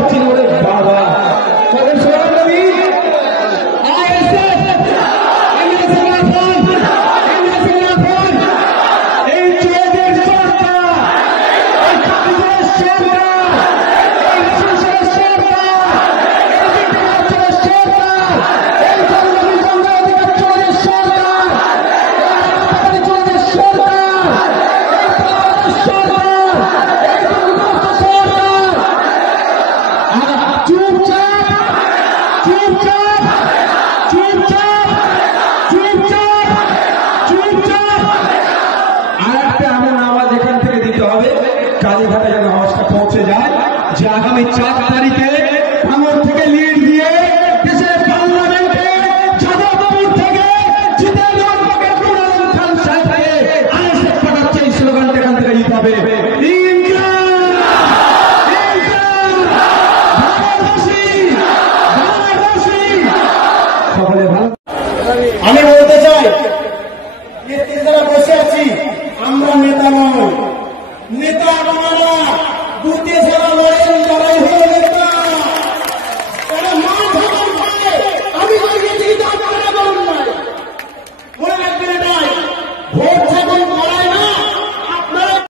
পারছি না ওরে বাবা। কালীঘাটে যেন আওয়াজটা পৌঁছে যায় যে আগামী 4 তারিখে ভাঙড় থেকে লিড দিয়ে দেশের পার্লামেন্টে যাদবপুর থেকে জিতেন্দ্র খান সাহেবকে আইএসএফ পাঠাচ্ছে এই স্লোগানটা এখান থেকে দিতে হবে। সকলে ভালো। আমি বলতে চাই যারা বসে আছি আমরা নেতা নয়, নেতা আমরা দুটি যারা লড়াই